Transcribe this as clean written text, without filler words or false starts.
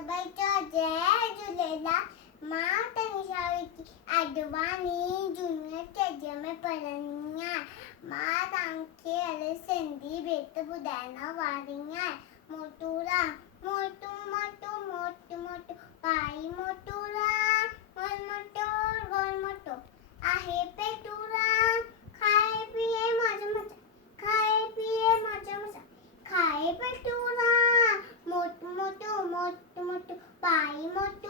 सभईचो जय झूलेलाल। मां Tanisha Vicky Advani junior KG में पढ़ंदी आहियां। मां तव्हांखे अॼु सिंधी बेत ॿुधाइण वारी आहियां। मोटूरा मोटू मोटू मोटू मोटू भाई मोटूरा गोल मोटो आहे पेटूरा खाए पिए मौज मचा खाए पिए मौज मचा खाए पेटूरा मोटू मोटू मोटू मोटू भाई मोटू